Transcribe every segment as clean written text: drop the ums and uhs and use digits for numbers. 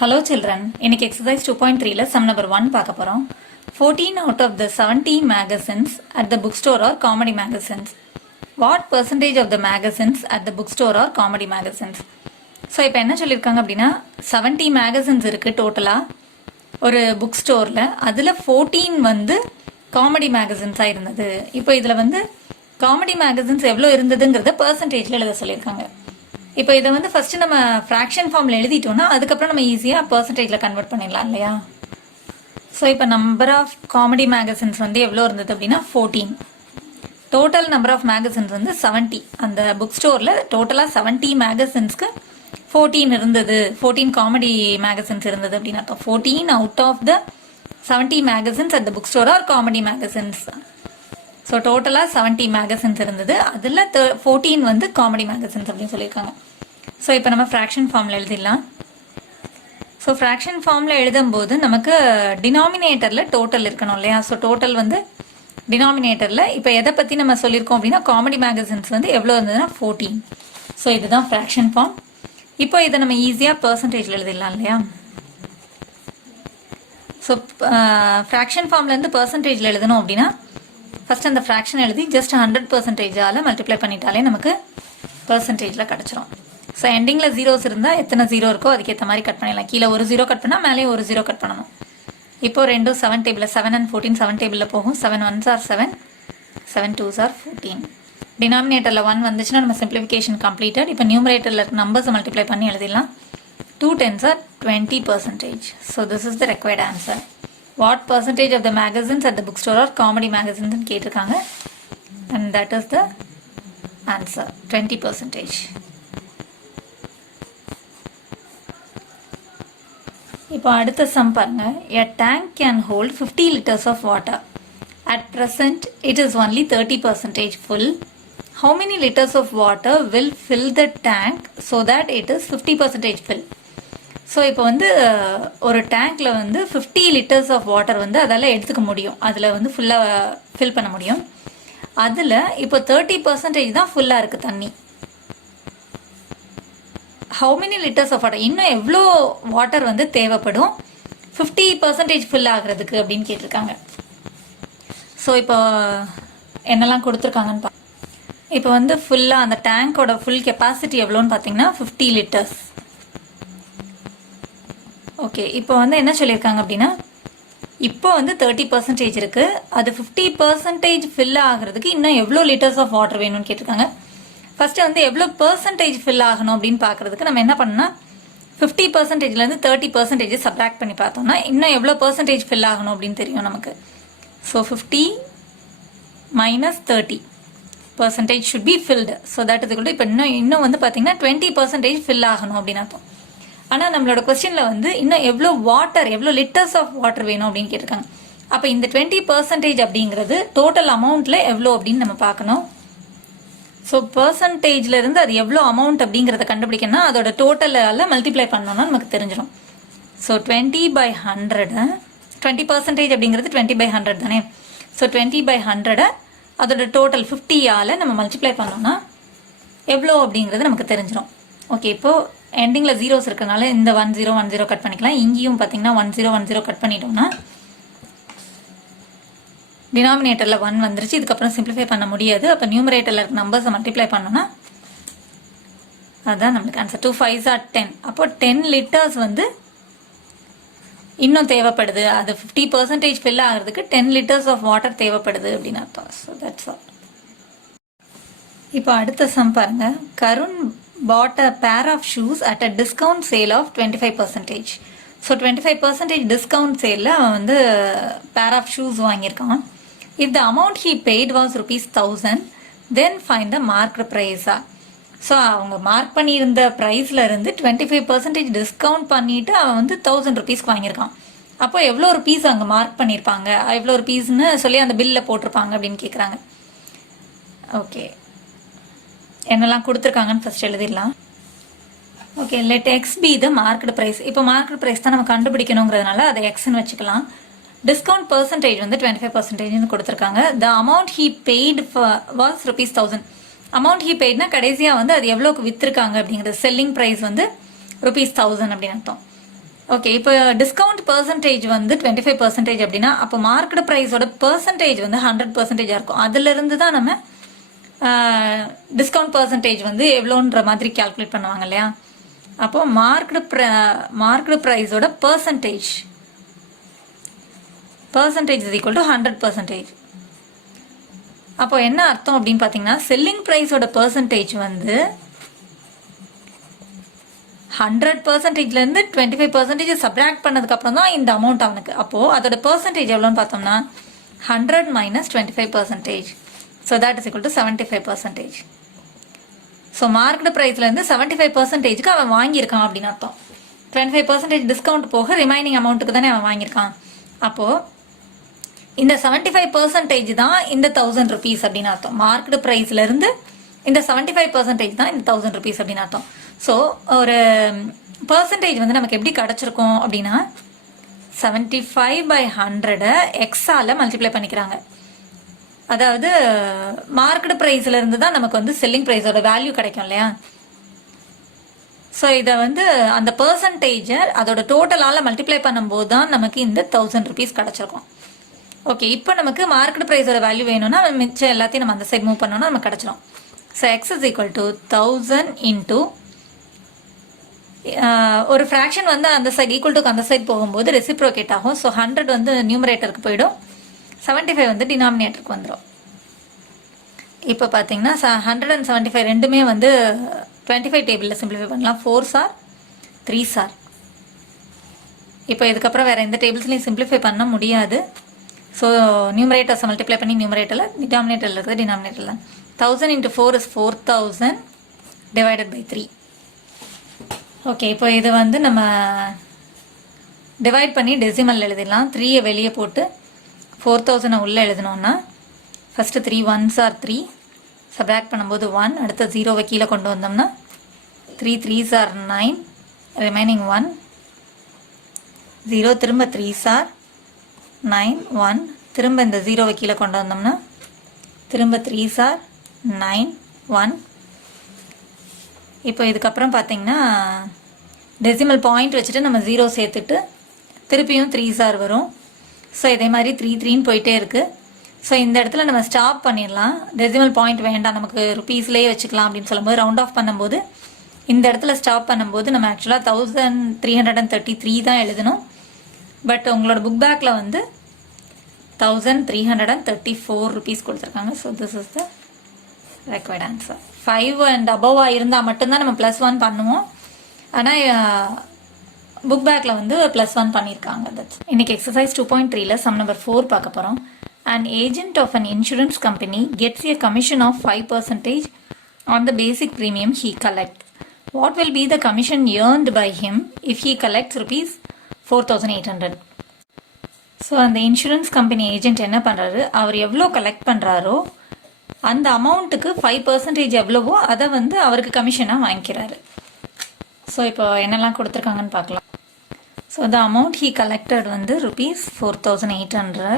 Hello children, இன்னைக்கு exercise 2.3ல sum number 1 பார்க்க போறோம். 14 out of the 70 magazines at the bookstore are comedy magazines. What percentage of the magazines at the bookstore are comedy magazines? So இப்போ என்ன சொல்லியிருக்காங்க அப்படின்னா 70 magazines இருக்குது டோட்டலாக ஒரு புக் ஸ்டோரில். அதில் 14 வந்து காமெடி மேகசின்ஸாக இருந்தது. இப்போ இதில் வந்து காமெடி மேகசின்ஸ் எவ்வளோ இருந்ததுங்கிறத பர்சன்டேஜில் எழுத சொல்லியிருக்காங்க. இப்போ இதை வந்து ஃபஸ்ட்டு நம்ம ஃப்ராக்ஷன் ஃபார்மில் எழுதிட்டோம்னா அதுக்கப்புறம் நம்ம ஈஸியாக பர்சன்டேஜில் கன்வெர்ட் பண்ணிடலாம் இல்லையா? ஸோ இப்போ நம்பர் ஆஃப் காமெடி மேகசின்ஸ் வந்து எவ்வளோ இருந்தது அப்படின்னா 14. டோட்டல் நம்பர் ஆஃப் மேகசின்ஸ் வந்து 70. அந்த புக் ஸ்டோரில் டோட்டலாக 70 மேகசின்ஸ்க்கு 14 இருந்தது, 14 காமெடி மேகசின்ஸ் இருந்தது அப்படின்னு அர்த்தம். 14 out of the 70 magazines at the book store are comedy magazines. So டோட்டலாக 70 மேகசின்ஸ் இருந்தது, அதில் 14 வந்து காமெடி மேகசின்ஸ் அப்படின்னு சொல்லியிருக்காங்க. ஸோ இப்போ நம்ம ஃப்ராக்ஷன் ஃபார்மில் எழுதிடலாம். ஸோ ஃப்ராக்ஷன் ஃபார்மில் எழுதும்போது நமக்கு டினாமினேட்டரில் டோட்டல் இருக்கணும் இல்லையா? ஸோ டோட்டல் வந்து டினாமினேட்டரில் இப்போ எதை பற்றி நம்ம சொல்லியிருக்கோம் அப்படின்னா காமெடி மேகசின்ஸ் வந்து எவ்வளோ இருந்ததுன்னா 14. ஸோ இதுதான் ஃப்ராக்ஷன் ஃபார்ம். இப்போ இதை நம்ம ஈஸியாக பர்சன்டேஜில் எழுதிடலாம் இல்லையா? ஸோ ஃப்ராக்ஷன் ஃபார்ம்லேருந்து பர்சன்டேஜில் எழுதணும் அப்படின்னா ஃபஸ்ட் அந்த ஃப்ராக்ஷன் எழுதி ஜஸ்ட் 100%ஆல் மல்டிப்ளை பண்ணிட்டாலே நமக்கு பர்சன்டேஜில் கிடச்சிரும். ஸோ எண்டிங்கில் ஜீரோஸ் இருந்தால் எத்தனை ஜீரோ இருக்கோ அதுக்கேற்ற மாதிரி கட் பண்ணிடலாம். கீழே ஒரு ஜீரோ கட் பண்ணால் மேலே ஒரு ஜீரோ கட் பண்ணணும். இப்போ ரெண்டும் 7 டேபிளில் 7 and 14 7 டேபிளில் போகும். 7 1s are 7, 7 2s are 14. டினாமினேட்டரில் 1 வந்துச்சுன்னா நம்ம சிம்பிளிஃபிகேஷன் கம்ப்ளீட்டட். இப்போ நியூமரேட்டரில் நம்பர்ஸை மல்டிப்ளை பண்ணி எழுதிடலாம். 2 10s are 20%. So this is the required answer. What percentage of the magazines at the bookstore are comedy magazines ன்னு கேட்டிருக்காங்க. And that is the answer, 20%. இப்போ அடுத்த சம் பாருங்க. A tank can hold 50 liters of water. At present it is only 30% full. How many liters of water will fill the tank so that it is 50% full? So இப்போ வந்து ஒரு டேங்க்கில் வந்து 50 liters of water வந்து அதால் எடுத்துக்க முடியும், அதில் வந்து ஃபுல்லாக ஃபில் பண்ண முடியும். அதில் இப்போ 30% தான் ஃபுல்லாக இருக்குது தண்ணி. How many litres of water, இன்னும் எவ்வளோ வாட்டர் வந்து தேவைப்படும் 50% ஃபில் ஆகிறதுக்கு அப்படின்னு கேட்டிருக்காங்க. ஸோ இப்போ என்னெல்லாம் கொடுத்துருக்காங்கன்னு இப்போ வந்து ஃபுல்லாக அந்த டேங்கோட ஃபுல் கெப்பாசிட்டி எவ்வளோன்னு பார்த்தீங்கன்னா 50 liters. ஓகே, இப்போ வந்து என்ன சொல்லியிருக்காங்க அப்படின்னா இப்போ வந்து 30% இருக்குது, அது 50% ஃபில் ஆகிறதுக்கு இன்னும் எவ்வளோ லிட்டர்ஸ் ஆஃப் வாட்டர் வேணும்னு கேட்டிருக்காங்க. ஃபஸ்ட்டு வந்து எவ்வளோ பர்சன்டேஜ் ஃபில் ஆகணும் அப்படின்னு பார்க்குறதுக்கு நம்ம என்ன பண்ணோம்னா 50%லேருந்து 30% சப்ராக்ட் பண்ணி பார்த்தோம்னா இன்னும் எவ்வளோ பர்சன்டேஜ் ஃபில் ஆகணும் அப்படின்னு தெரியும் நமக்கு. So 50 - 30% should be filled. So that இது கூட இப்போ இன்னும் வந்து பார்த்தீங்கன்னா 20% ஃபில் ஆகணும் அப்படின்னு அர்த்தம். ஆனால் நம்மளோட கொஸ்டினில் வந்து இன்னும் எவ்வளோ வாட்டர், எவ்வளோ லிட்டர்ஸ் ஆஃப் வாட்டர் வேணும் அப்படின்னு கேட்டிருக்காங்க. அப்போ இந்த 20% அப்படிங்கிறது டோட்டல் அமௌண்ட்டில் எவ்வளோ அப்படின்னு நம்ம பார்க்கணும். ஸோ பர்சன்டேஜ்லேருந்து அது எவ்வளோ அமௌண்ட் அப்படிங்கிறத கண்டுபிடிக்கணும்னா அதோட டோட்டலால் மல்டிப்ளை பண்ணோம்னா நமக்கு தெரிஞ்சிடும். ஸோ 20/100, 20% அப்படிங்கிறது 20/100 தானே. ஸோ 20/100 அதோட டோட்டல் 50ஆல் நம்ம மல்டிப்ளை பண்ணோம்னா எவ்வளோ அப்படிங்கிறது நமக்கு தெரிஞ்சிடும். ஓகே, இப்போது எண்டிங்கில் ஜீரோஸ் இருக்கிறனால இந்த 10 10 கட் பண்ணிக்கலாம். இங்கேயும் பார்த்தீங்கன்னா 10 10 கட் பண்ணிட்டோம்னா டினாமினேட்டரில் 1 வந்துருச்சு. இதுக்கப்புறம் சிம்பிளிஃபை பண்ண முடியாது. அப்போ நியூமரேட்டரில் இருக்க நம்பர்ஸை மல்டிப்ளை பண்ணோன்னா அதுதான் நம்மளுக்கு ஆன்சர். 2 5s are 10. அப்போ 10 liters வந்து இன்னும் தேவைப்படுது. அது 50% ஃபில் ஆகிறதுக்கு 10 liters ஆஃப் வாட்டர் தேவைப்படுது அப்படின்னு அர்த்தம். So that's all. இப்போ அடுத்த சம் பாருங்க. கருண் bought a pair of shoes at a discount sale of 25%. So 25% discount sale அவன் வந்து pair of shoes வாங்கியிருக்கான். If the amount he paid was ₹1000, then find the marked price. So அவங்க mark பண்ணியிருந்த ப்ரைஸில் இருந்து 25% discount பண்ணிவிட்டு அவன் வந்து ₹1000 வாங்கியிருக்கான். அப்போ எவ்வளோ ருபீஸ் அங்கே மார்க் பண்ணியிருப்பாங்க, எவ்வளோ ருபீஸ்ன்னு சொல்லி அந்த பில்லில் போட்டிருப்பாங்க அப்படின்னு கேட்குறாங்க. ஓகே, என்னெல்லாம் கொடுத்துருக்காங்கன்னு ஃபஸ்ட் எழுதிடலாம். Okay, let x be the market price. இப்போ மார்க்கெட் ப்ரைஸ் தான் நம்ம கண்டுபிடிக்கணுங்கிறதுனால அதை எக்ஸ்ன்னு வச்சுக்கலாம். டிஸ்கவுண்ட் பர்சன்டேஜ் வந்து 25% கொடுத்துருக்காங்க. The amount he paid was ₹1000. Amount he பெய்ட்னா கடைசியாக வந்து அது எவ்வளோக்கு விற்றுருக்காங்க அப்படிங்கிறது செல்லிங் ப்ரைஸ் வந்து ₹1000 அப்படின்னு அர்த்தம். ஓகே, இப்போ டிஸ்கவுண்ட் பர்சன்டேஜ் வந்து 25% அப்படின்னா அப்போ மார்க்கெட் ப்ரைஸோட பர்சன்டேஜ் வந்து 100% இருக்கும். அதுலேருந்து தான் நம்ம டிஸ்கவுண்ட் பர்சன்டேஜ் வந்து எவ்வளோன்ற மாதிரி கால்குலேட் பண்ணுவாங்க இல்லையா. அப்போ மார்க்கெட் ப்ரைஸோட பர்சன்டேஜ் இஸ் ஈக்குவல் டு 100%. அப்போ என்ன அர்த்தம் அப்படின்னு பார்த்தீங்கன்னா, செல்லிங் ப்ரைஸோட பர்சன்டேஜ் வந்து 100%லேருந்து 25% சப்ராக்ட் பண்ணதுக்கப்புறம் தான் இந்த அமௌண்ட் அவனுக்கு. அப்போது அதோட பர்சன்டேஜ் எவ்வளோன்னு பார்த்தோம்னா 100 - 25%. So that is equal to 75%. So market ப்ரைஸ்லேருந்து 75%க்கு அவன் வாங்கியிருக்கான் அப்படின்னு அர்த்தம். 25% டிஸ்கவுண்ட் போக ரிமைனிங் அமௌண்ட்டுக்கு தானே அவன் வாங்கியிருக்கான். அப்போது இந்த 75% தான் இந்த 1000 rupees அப்படின்னு அர்த்தம். மார்க்கெட் ப்ரைஸ்லேருந்து இந்த 75% தான் இந்த 1000 rupees அப்படின்னு அர்த்தம். ஸோ ஒரு பர்சன்டேஜ் வந்து நமக்கு எப்படி கிடச்சிருக்கோம் அப்படின்னா 75/100 எக்ஸால் மல்டிப்ளை பண்ணிக்கிறாங்க. அதாவது மார்க்கெட் ப்ரைஸ்லேருந்து தான் நமக்கு வந்து செல்லிங் ப்ரைஸோட வேல்யூ கிடைக்கும் இல்லையா. ஸோ இதை வந்து அந்த பர்சன்டேஜை அதோட டோட்டலால் மல்டிப்ளை பண்ணும்போது தான் நமக்கு இந்த 1000 rupees கிடச்சிருக்கும். ஓகே, இப்போ நமக்கு மார்க்கெட் ப்ரைஸோட வேல்யூ வேணும்னா மிச்சம் எல்லாத்தையும் நம்ம அந்த சைட் மூவ் பண்ணோம்னா நமக்கு கிடச்சிரும். So X is equal to 1000 into ஒரு ஃப்ராக்ஷன் வந்து அந்த சைட் ஈக்குவல் டு அந்த சைட் போகும்போது ரெசிப்ரோகேட் ஆகும். ஸோ 100 வந்து நியூமரேட்டருக்கு போயிடும், 75 வந்து டினாமினேட்டருக்கு வந்துடும். இப்போ பார்த்தீங்கன்னா 100 and 75 ரெண்டுமே வந்து 25 டேபிளில் சிம்பிளிஃபை பண்ணலாம். 4s are 3s are. இப்போ இதுக்கப்புறம் வேறு எந்த டேபிள்ஸ்லையும் சிம்பிளிஃபை பண்ண முடியாது. ஸோ நியூமரேட்டர்ஸை மல்டிப்ளை பண்ணி நியூமரேட்டரில் டினாமினேட்டரில் இருக்குது டினாமினேட்டரில் 1000 × 4 is 4000 டிவைடட் பை 3. ஓகே, இப்போ இது வந்து நம்ம டிவைட் பண்ணி டெசிமல் எழுதிடலாம். 3 வெளியே போட்டு 4000 உள்ளே எழுதினோன்னா ஃபஸ்ட்டு 3 1s are 3, சப்ராக்ட் பண்ணும்போது 1, அடுத்த 0வை கீழே கொண்டு வந்தோம்னா 3 3s are 9, ரிமைனிங் 1, 0 திரும்ப 3s are 9 1, திரும்ப இந்த 0வை கீழே கொண்டு வந்தோம்னா திரும்ப 3s are 9 1. இப்போ இதுக்கப்புறம் பார்த்தீங்கன்னா டெசிமல் பாயிண்ட் வச்சுட்டு நம்ம 0 சேர்த்துட்டு திருப்பியும் 3s are வரும். ஸோ இதே மாதிரி 3 3ன்னு போயிட்டே இருக்குது. ஸோ இந்த இடத்துல நம்ம ஸ்டாப் பண்ணிடலாம். டெசிமல் பாயிண்ட் வேண்டாம், நமக்கு ருபீஸ்லேயே வச்சுக்கலாம் அப்படின்னு சொல்லும்போது ரவுண்ட் ஆஃப் பண்ணும்போது இந்த இடத்துல ஸ்டாப் பண்ணும்போது நம்ம ஆக்சுவலாக 1333 தான் எழுதணும். பட் உங்களோட புக் பேக்கில் வந்து 1334 rupees கொடுத்துருக்காங்க. So this is the required answer. 5 and above இருந்தால் மட்டும்தான் நம்ம +1 பண்ணுவோம். ஆனால் புக் பேக்கில் வந்து +1 பண்ணியிருக்காங்க. தட்ஸ் இன்னைக்கு எக்ஸசைஸ் 2.3ல சம் நம்பர் 4 பார்க்க போகிறோம். An agent of an insurance company gets a commission of 5% on the basic premium he collects. What will be the commission earned by him if he collects rupees 4800? So அந்த insurance company agent என்ன பண்ணுறாரு, அவர் எவ்வளோ collect பண்ணுறாரோ அந்த அமௌண்ட்டுக்கு 5% எவ்வளவோ அதை வந்து அவருக்கு கமிஷனாக வாங்கிக்கிறாரு. ஸோ இப்போ என்னெல்லாம் கொடுத்துருக்காங்கன்னு பார்க்கலாம். So the amount he collected வந்து rupees 4800.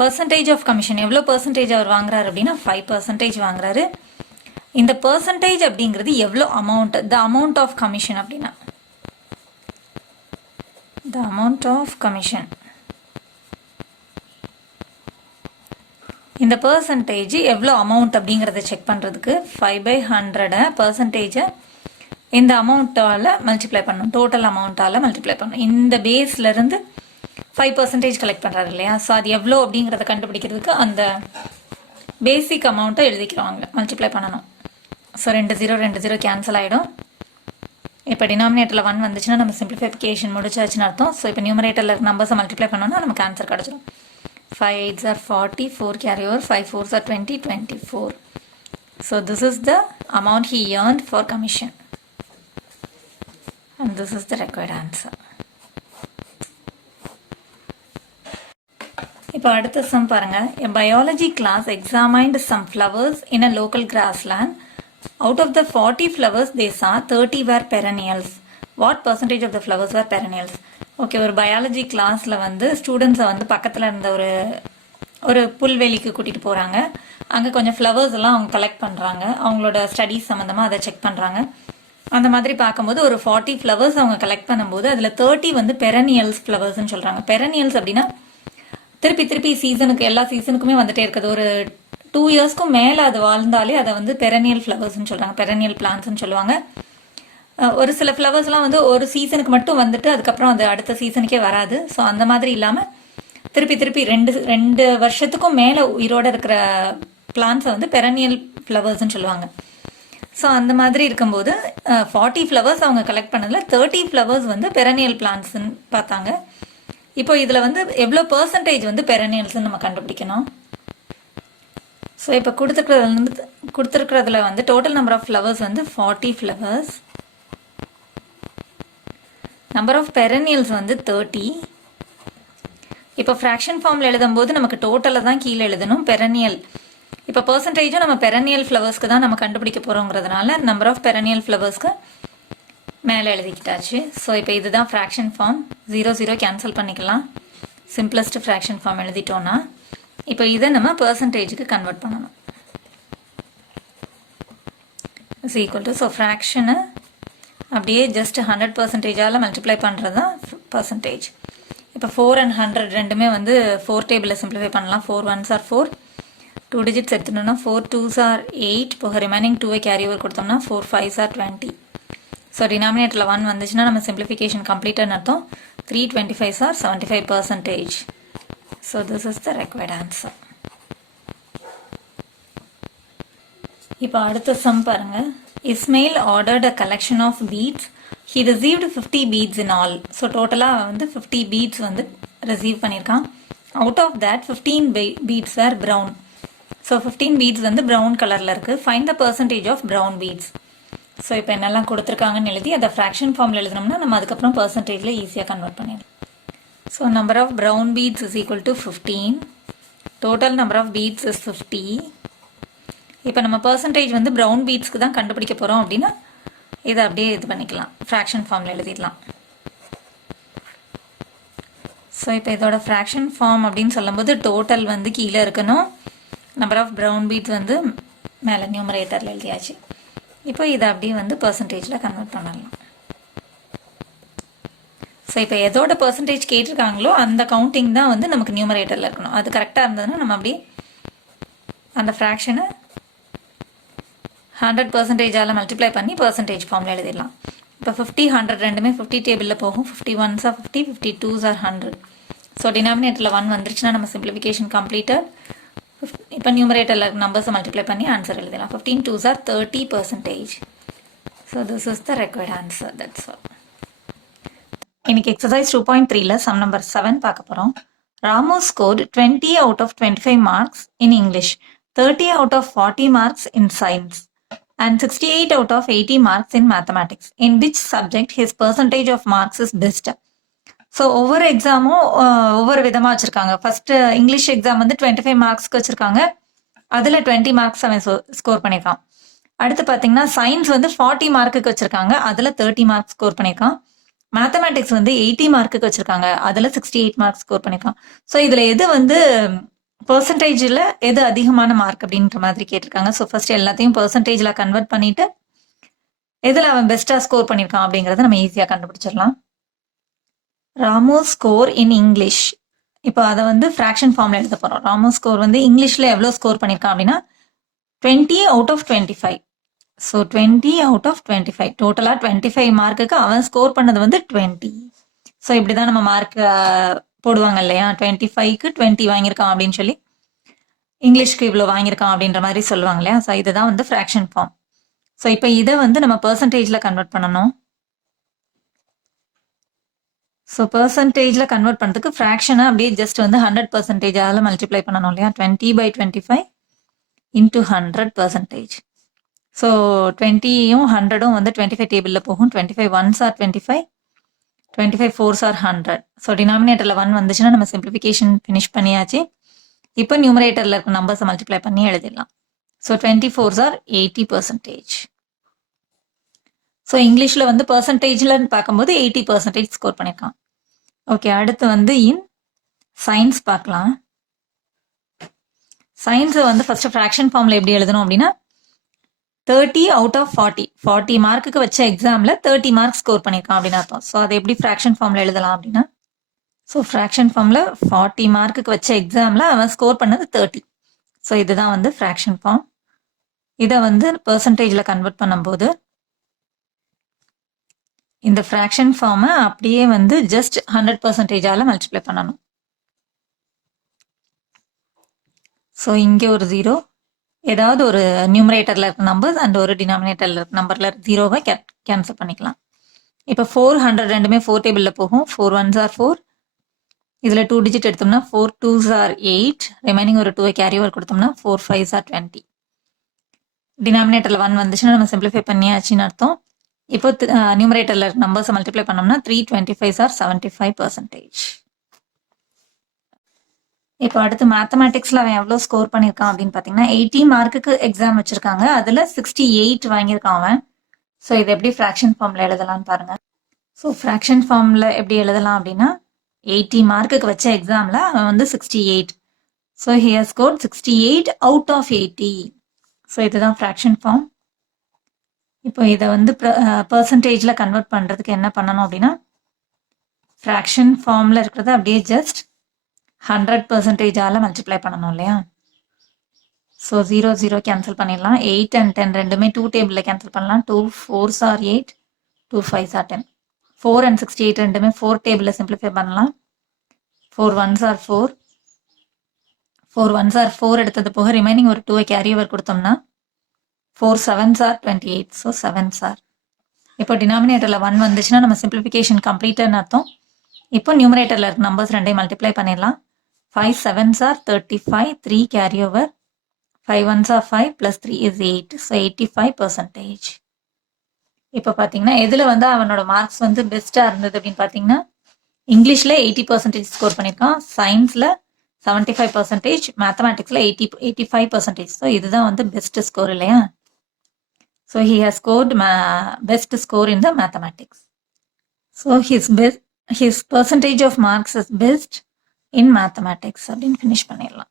பர்சன்டேஜ் ஆஃப் கமிஷன் எவ்வளோ பர்சன்டேஜ் அவர் வாங்குறாரு அப்படின்னா 5% வாங்குறாரு. இந்த பர்சன்டேஜ் அப்படிங்கிறது எவ்வளோ amount, the amount of commission அப்படின்னா த அமௌண்ட் ஆஃப் கமிஷன். இந்த பர்சன்டேஜ் எவ்வளோ அமௌண்ட் அப்படிங்கிறத செக் பண்ணுறதுக்கு 5/100 பர்சன்டேஜை இந்த அமௌண்ட்டால் மல்டிப்ளை பண்ணணும், டோட்டல் அமௌண்ட்டால் மல்டிப்ளை பண்ணணும். இந்த பேஸ்லேருந்து 5% கலெக்ட் பண்ணுறாரு இல்லையா. ஸோ அது எவ்வளோ அப்படிங்கிறத கண்டுபிடிக்கிறதுக்கு அந்த பேசிக் அமௌண்ட்டை எழுதிக்கிறோம், மல்டிப்ளை பண்ணணும். ஸோ 2 0 கேன்சல் ஆகிடும். இப்போ டினாமினேட்டரில் 1 வந்துச்சுன்னா நம்ம சிம்பிளிஃபிகேஷன் முடிச்சாச்சுன்னு அர்த்தம். ஸோ இப்போ நியூமரேட்டரில் நம்பர்ஸை மல்டிப்ளை பண்ணோன்னா நமக்கு ஆன்சர் கிடச்சிடும். 5 8s are 40, 4 carry over, 5 4s are 20, 24. So this is the amount he earned for commission. And this is the required answer. இப்போ அடுத்த சம் பாருங்க. A biology class examined some flowers in a local grassland. Out of the 40 flowers they saw 30 were perennials. What percentage of the flowers were perennials? Okay, ஒரு biology கிளாஸில் வந்து ஸ்டூடெண்ட்ஸை வந்து பக்கத்தில் இருந்த ஒரு புல்வெளிக்கு கூட்டிகிட்டு போகிறாங்க. அங்கே கொஞ்சம் ஃப்ளவர்ஸ் எல்லாம் அவங்க கலெக்ட் பண்ணுறாங்க. அவங்களோட ஸ்டடீஸ் சம்மந்தமாக அதை செக் பண்ணுறாங்க. அந்த மாதிரி பார்க்கும்போது ஒரு 40 ஃப்ளவர்ஸ் அவங்க கலெக்ட் பண்ணும்போது அதில் 30 வந்து பெரனியல்ஸ் ஃப்ளவர்ஸ்ன்னு சொல்கிறாங்க. பெரனியல்ஸ் அப்படின்னா திருப்பி திருப்பி சீசனுக்கு எல்லா சீசனுக்குமே வந்துட்டே இருக்குது. ஒரு 2 இயர்ஸ்க்கும் மேலே அது வாழ்ந்தாலே அதை வந்து பெரனியல் ஃப்ளவர்ஸ்ன்னு சொல்கிறாங்க, பெரனியல் பிளான்ட்ஸ்ன்னு சொல்லுவாங்க. ஒரு சில ஃப்ளவர்ஸ்லாம் வந்து ஒரு சீசனுக்கு மட்டும் வந்துட்டு அதுக்கப்புறம் அது அடுத்த சீசனுக்கே வராது. ஸோ அந்த மாதிரி இல்லாமல் திருப்பி திருப்பி ரெண்டு வருஷத்துக்கும் மேலே உயிரோடு இருக்கிற பிளான்ட்ஸை வந்து பெரனியல் ஃப்ளவர்ஸ்ன்னு சொல்லுவாங்க. ஸோ அந்த மாதிரி இருக்கும்போது 40 ஃப்ளவர்ஸ் அவங்க கலெக்ட் பண்ணதில் 30 ஃப்ளவர்ஸ் வந்து பெரனியல் பிளான்ட்ஸ்ன்னு பார்த்தாங்க. இப்போ இதில் வந்து எவ்வளோ பர்சன்டேஜ் வந்து பெரனியல்ஸ்ன்னு நம்ம கண்டுபிடிக்கணும். ஸோ இப்போ கொடுத்துருக்கிறதுல வந்து டோட்டல் நம்பர் ஆஃப் ஃப்ளவர்ஸ் வந்து 40 ஃப்ளவர்ஸ், நம்பர் ஆஃப் பெரனியல்ஸ் வந்து 30. இப்போ ஃப்ராக்ஷன் ஃபார்மில் எழுதும்போது நமக்கு டோட்டலில் தான் கீழே எழுதணும். பெரனியல் இப்போ பர்சன்டேஜும் நம்ம பெரனியல் ஃப்ளவர்ஸ்க்கு தான் நம்ம கண்டுபிடிக்க போகிறோங்கிறதுனால நம்பர் ஆஃப் பெரனியல் ஃப்ளவர்ஸ்க்கு மேலே எழுதிக்கிட்டாச்சு. ஸோ இப்போ இதுதான் ஃப்ராக்ஷன் ஃபார்ம். 0 கேன்சல் பண்ணிக்கலாம். சிம்பிளஸ்ட் ஃப்ராக்ஷன் ஃபார்ம் எழுதிட்டோன்னா இப்போ இதை நம்ம பர்சன்டேஜுக்கு கன்வெர்ட் பண்ணணும். இஸ் ஈக்குவல் டு, ஸோ ஃப்ராக்ஷனை அப்படியே ஜஸ்ட் 100%ஆல் மல்டிப்ளை பண்ணுறது தான் பர்சன்டேஜ். இப்போ 4 and 100 ரெண்டுமே வந்து 4 டேபிளில் சிம்பிளிஃபை பண்ணலாம். 4 1s are 4, 2 digits எடுத்துட்டோம்னா 4 2s are 8, இப்போ ரிமைனிங் 2 கேரி ஓவர் கொடுத்தோம்னா 4 5s are 20. ஸோ டினாமினேட்டரில் 1 வந்துச்சுன்னா நம்ம சிம்பிளிஃபிகேஷன் கம்ப்ளீட்டாக அர்த்தம். 3 25s are 75%. So this is the required answer. இப்போ அடுத்த சம் பாருங்க. Ismail ordered a collection of beads. He received 50 beads in all. So டோட்டலாக வந்து 50 பீட்ஸ் வந்து ரிசீவ் பண்ணியிருக்கான். Out of that 15 beads are brown. So 15 beads வந்து ப்ரௌன் கலரில் இருக்குது. Find the percentage of brown beads. So இப்போ என்னெல்லாம் கொடுத்துருக்காங்கன்னு எழுதி அதை ஃப்ராக்ஷன் ஃபார்மில் எழுதினோம்னா நம்ம அதுக்கப்புறம் பர்சன்டேஜில் ஈஸியாக கன்வெர்ட் பண்ணிடலாம். So number of brown beads is equal to 15. Total number of beads is 50. இப்போ நம்ம பர்சன்டேஜ் வந்து ப்ரௌன் பீட்ஸ்க்கு தான் கண்டுபிடிக்க போகிறோம் அப்படின்னா இதை அப்படியே இது பண்ணிக்கலாம், ஃப்ராக்ஷன் ஃபார்மில் எழுதிடலாம். ஸோ இப்போ இதோட ஃப்ராக்ஷன் ஃபார்ம் அப்படின்னு சொல்லும்போது டோட்டல் வந்து கீழே இருக்கணும், நம்பர் ஆஃப் ப்ரௌன் பீட்ஸ் வந்து மேலே நியூமரேட்டரில் எழுதியாச்சு. இப்போ இதை அப்படியே வந்து பர்சன்டேஜில் கன்வெர்ட் பண்ணலாம். ஸோ இப்போ எதோட பர்சன்டேஜ் கேட்டிருக்காங்களோ அந்த கவுண்டிங் தான் வந்து நமக்கு நியூமரேட்டரில் இருக்கணும். அது கரெக்டாக இருந்ததுன்னா நம்ம அப்படியே அந்த ஃப்ராக்ஷனை 100%ஆல் மல்டிப்ளை பண்ணி பர்சன்டேஜ் ஃபார்மில் எழுதிடலாம். இப்போ 50 100 ரெண்டுமே 50 டேபிளில் போகும். 51s are 50, 52s are 100. So டினாமினேட்டரில் 1 வந்துருச்சுன்னா நம்ம சிம்பிளிஃபிகேஷன் கம்ப்ளீட்டட். இப்போ நியூமரேட்டரில் நம்பர்ஸை மல்டிப்ளை பண்ணி ஆன்சர் எழுதலாம். 15 2s are 30%. So this is the required answer. That's all. இன்னைக்கு எக்ஸசைஸ் 2.3ல சம் நம்பர் 7 பார்க்க போகிறோம். Ramu scored 20 out of 25 marks in English, 30 out of 40 marks in science, and 68 out of 80 marks in mathematics. In which subject his percentage of marks is best? So ஒவ்வொரு எக்ஸாமும் ஒவ்வொரு விதமாக வச்சுருக்காங்க. First English exam வந்து 25 மார்க்ஸ்க்கு வச்சுருக்காங்க, அதில் 20 marks அவன் score பண்ணியிருக்கான். அடுத்து பார்த்தீங்கன்னா சயின்ஸ் வந்து 40 மார்க்குக்கு வச்சுருக்காங்க, அதில் 30 மார்க்ஸ் ஸ்கோர் பண்ணியிருக்கான். மேத்தமேட்டிக்ஸ் வந்து 80 மார்க்குக்கு வச்சுருக்காங்க, அதில் 68 மார்க்ஸ் ஸ்கோர் பண்ணியிருக்கான். ஸோ இதில் எது வந்து பர்சன்டேஜில் எது அதிகமான மார்க் அப்படின்ற மாதிரி கேட்டிருக்காங்க. ஸோ ஃபர்ஸ்ட் எல்லாத்தையும் பர்சன்டேஜில் கன்வெர்ட் பண்ணிட்டு எதில் அவன் பெஸ்ட்டாக ஸ்கோர் பண்ணியிருக்கான் அப்படிங்கிறத நம்ம ஈஸியாக கண்டுபிடிச்சிடலாம். ராமு ஸ்கோர் இன் இங்கிலீஷ், இப்போ அதை வந்து ஃப்ராக்ஷன் ஃபார்மில் எழுத போகிறோம். ராமு ஸ்கோர் வந்து இங்கிலீஷில் எவ்வளோ ஸ்கோர் பண்ணியிருக்கான் அப்படின்னா 20 out of 25. So 20 out of 25, டோட்டலாக 25 மார்க்குக்கு அவன் ஸ்கோர் பண்ணது வந்து 20. ஸோ இப்படி தான் நம்ம மார்க் போடுவாங்க இல்லையா, 25க்கு 20 வாங்கியிருக்கான் அப்படின்னு சொல்லி இங்கிலீஷ்க்கு இவ்வளோ வாங்கியிருக்கான் அப்படின்ற மாதிரி சொல்லுவாங்க இல்லையா. ஸோ இதுதான் வந்து ஃப்ராக்ஷன் ஃபார்ம். ஸோ இப்போ இதை வந்து நம்ம பர்சன்டேஜில் கன்வெர்ட் பண்ணணும். ஸோ பர்சன்டேஜில் கன்வெர்ட் பண்ணுறதுக்கு ஃப்ராக்ஷனை அப்படியே ஜஸ்ட் வந்து 100%ஆல் மல்டிப்ளை பண்ணணும் இல்லையா. 20/25 into 100%. ஸோ 20யும் 100ம் வந்து 25 டேபிளில் போகும். 25 1s are 25, 25 4s are 100. So டினாமினேட்டரில் 1 வந்துச்சுன்னா நம்ம சிம்பிளிஃபிகேஷன் ஃபினிஷ் பண்ணியாச்சு. இப்போ நியூமரேட்டரில் இருக்க நம்பர்ஸை மல்டிப்ளை பண்ணி எழுதிடலாம். So 24s are 80%. ஸோ இங்கிலீஷில் வந்து பர்சன்டேஜில் பார்க்கும்போது 80% ஸ்கோர் பண்ணியிருக்கான். ஓகே, அடுத்து வந்து இன் சயின்ஸ் பார்க்கலாம். சயின்ஸை வந்து ஃபர்ஸ்ட் ஃப்ராக்ஷன் ஃபார்மில் எப்படி எழுதணும் அப்படின்னா 30 அவுட் ஆஃப் 40 மார்க்குக்கு வச்ச எக்ஸாமில் 30 மார்க் ஸ்கோர் பண்ணியிருக்கான் அப்படின்னு அர்த்தம். ஸோ அதை எப்படி ஃப்ராக்ஷன் ஃபார்மில் எழுதலாம் அப்படின்னா, ஸோ ஃப்ராக்ஷன் ஃபார்மில் 40 மார்க்குக்கு வச்ச எக்ஸாமில் அவன் ஸ்கோர் பண்ணது 30. ஸோ இதுதான் வந்து ஃப்ராக்ஷன் ஃபார்ம். இதை வந்து பெர்சன்டேஜில் கன்வெர்ட் பண்ணும்போது இந்த ஃப்ராக்ஷன் ஃபார்மை அப்படியே வந்து ஜஸ்ட் 100%ஆல மல்டிப்ளை பண்ணணும். ஸோ இங்கே ஒரு 0, ஏதாவது ஒரு நியூமரேட்டரில் இருக்க நம்பர்ஸ் அண்ட் ஒரு டினாமினேட்டரில் இருக்க நம்பரில் ஜீரோவை கேன்சல் பண்ணிக்கலாம். இப்போ 400 ரெண்டுமே 4 டேபிளில் போகும். 4 1s are 4, இதில் 2 டிஜிட் எடுத்தோம்னா 4 2s are 8, ரிமைனிங் ஒரு 2 கேரி ஓவர் கொடுத்தோம்னா 4 5s are 20. டினாமினேட்டரில் 1 வந்துச்சுன்னா நம்ம சிம்பிளிஃபை பண்ணியாச்சுன்னு அர்த்தம். இப்போ நியூமரேட்டரில் நம்பர்ஸை மல்டிப்ளை பண்ணோம்னா 325s are 75%. இப்போ அடுத்து மேத்தமேட்டிக்ஸில் அவன் எவ்வளோ ஸ்கோர் பண்ணியிருக்கான் அப்படின்னு பார்த்தீங்கன்னா 80 மார்க்குக்கு எக்ஸாம் வச்சுருக்காங்க, அதில் 68 வாங்கியிருக்கான் அவன். ஸோ இது எப்படி ஃப்ராக்ஷன் ஃபார்மில் எழுதலாம்னு பாருங்கள். ஸோ ஃப்ராக்ஷன் ஃபார்மில் எப்படி எழுதலாம் அப்படின்னா 80 மார்க்குக்கு வச்ச எக்ஸாமில் அவன் வந்து 68. So he has scored 68 out of 80. So இதுதான் ஃப்ராக்ஷன் ஃபார்ம். இப்போ இதை வந்து பர்சன்டேஜில் கன்வெர்ட் பண்ணுறதுக்கு என்ன பண்ணணும் அப்படின்னா, ஃப்ராக்ஷன் ஃபார்மில் இருக்கிறத அப்படியே ஜஸ்ட் 100%ஆல மல்டிப்ளை பண்ணணும் இல்லையா. ஸோ 0 0 கேன்சல் பண்ணிடலாம். 8 and 10 ரெண்டுமே 2 டேபிளில் கேன்சல் பண்ணலாம். 2 4s are 8, 2 5s are 10. 4 and 68 ரெண்டுமே 4 டேபிளில் சிம்பிளிஃபை பண்ணலாம். 4 1s are 4, 4 1s are 4 எடுத்தது போக ரிமைனிங் ஒரு 2 கேரி ஓவர் கொடுத்தோம்னா 4 7s are 28. So 7s are. இப்போ டினாமினேட்டரில் 1 வந்துச்சுன்னா நம்ம சிம்பிளிஃபிகேஷன் கம்ப்ளீட்டுன்னு அர்த்தம். இப்போ நியூமரேட்டரில் இருக்க நம்பர்ஸ் ரெண்டையும் மல்டிப்ளை பண்ணிடலாம். 5 7s are 35, 3 carry over, 5 1s are 5 plus 3 is 8. So 85%. இப்போ பார்த்தீங்கன்னா எதில் வந்து அவனோட மார்க்ஸ் வந்து பெஸ்ட்டாக இருந்தது அப்படின்னு பார்த்தீங்கன்னா, இங்கிலீஷில் 80% ஸ்கோர் பண்ணியிருக்கான், சயின்ஸில் 75%, மேத்தமேட்டிக்ஸில் 85%. ஸோ இதுதான் வந்து பெஸ்ட் ஸ்கோர் இல்லையா. So he has scored best score in the mathematics. So his percentage of marks is best in mathematics அப்படின்னு ஃபினிஷ் பண்ணிடலாம்.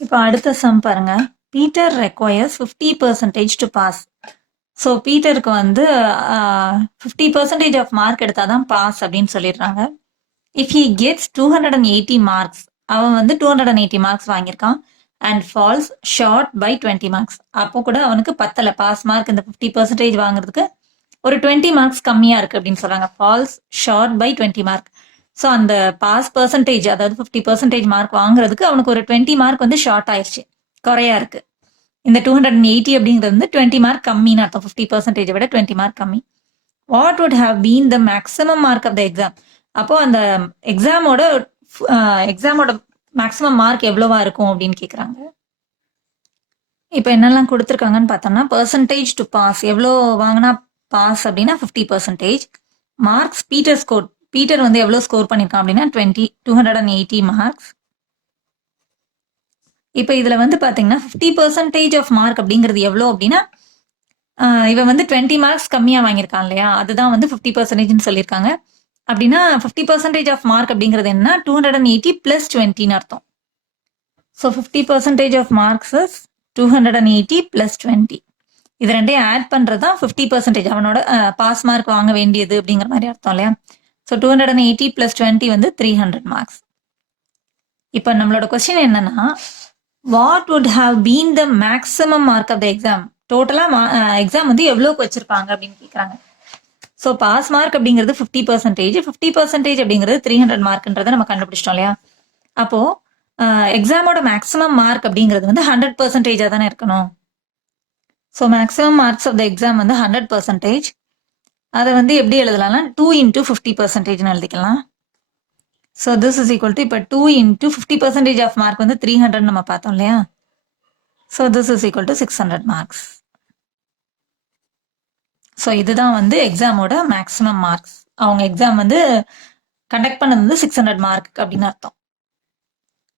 இப்போ அடுத்த சம் பாருங்க. Peter requires 50% to pass. So பீட்டருக்கு வந்து 50% ஆஃப் மார்க் எடுத்தால் தான் பாஸ் அப்படின்னு சொல்லிடுறாங்க. இஃப் ஹி கெட்ஸ் 280 மார்க்ஸ், அவன் வந்து 280 மார்க்ஸ் வாங்கியிருக்கான் and falls short by 20 marks. அப்போ கூட அவனுக்கு பத்தலை பாஸ் மார்க். இந்த 50% வாங்குறதுக்கு ஒரு 20 மார்க்ஸ் கம்மியாக இருக்குது அப்படின்னு சொல்கிறாங்க. Falls short by 20 mark. So அந்த பாஸ் பர்சன்டேஜ், அதாவது 50% மார்க் வாங்குறதுக்கு அவனுக்கு ஒரு 20 மார்க் வந்து ஷார்ட் ஆயிடுச்சு, குறையா இருக்கு. இந்த 280 அப்படிங்கிறது வந்து 20 மார்க் கம்மின்னு அர்த்தம். 50% விட 20 மார்க் கம்மி. What would have been the maximum mark of the exam? அப்போ அந்த எக்ஸாமோட மேக்ஸிமம் மார்க் எவ்வளவா இருக்கும் அப்படின்னு கேட்குறாங்க. இப்போ என்னெல்லாம் கொடுத்துருக்காங்கன்னு பார்த்தோம்னா, பர்சன்டேஜ் டு பாஸ் எவ்வளோ வாங்கினா பாஸ் அப்படின்னா 50%. மார்க்ஸ் பீட்டர் ஸ்கோர், பீட்டர் வந்து எவ்வளோ ஸ்கோர் பண்ணியிருக்கான் அப்படின்னா 280 மார்க்ஸ். இப்போ இதில் வந்து பார்த்தீங்கன்னா 50% ஆஃப் மார்க் அப்படிங்கிறது எவ்வளோ அப்படின்னா, இவன் வந்து 20 மார்க்ஸ் கம்மியாக வாங்கியிருக்கான் இல்லையா, அதுதான் வந்து 50%ன்னு சொல்லியிருக்காங்க. அப்படின்னா 50% ஆஃப் மார்க் அப்படிங்கிறது என்ன, 280 + 20ன்னு அர்த்தம். So 50% of marks is 280 + 20. இது ரெண்டையும் ஆட் பண்ணுறது தான் 50% அவனோட பாஸ் மார்க் வாங்க வேண்டியது அப்படிங்கிற மாதிரி அர்த்தம் இல்லையா. ஸோ 280 + 20 வந்து 300 மார்க்ஸ். இப்போ நம்மளோட கொஸ்டின் என்னன்னா, what would have been the maximum mark of the exam? டோட்டலாக எக்ஸாம் வந்து எவ்வளோக்கு வச்சிருப்பாங்க அப்படின்னு கேட்குறாங்க. ஸோ பாஸ் மார்க் அப்படிங்கிறது 50%, 50% அப்படிங்கிறது 300 மார்க்ன்றதை நம்ம கண்டுபிடிச்சிட்டோம் இல்லையா. அப்போது எக்ஸாமோட மேக்ஸிமம் மார்க் அப்படிங்கிறது வந்து 100%ஆக தானே இருக்கணும். So maximum marks of the exam வந்து 100%. அதை வந்து எப்படி எழுதலாம்னா 2 × 50%ன்னு எழுதிக்கலாம். So this is equal to, இப்போ 2 × 50% ஆஃப் மார்க் வந்து 300 நம்ம பார்த்தோம் இல்லையா. So this is equal to 600 marks. So இதுதான் வந்து எக்ஸாமோட மேக்ஸிமம் மார்க்ஸ். அவங்க எக்ஸாம் வந்து கண்டக்ட் பண்ணது வந்து 600 மார்க் அப்படின்னு அர்த்தம்.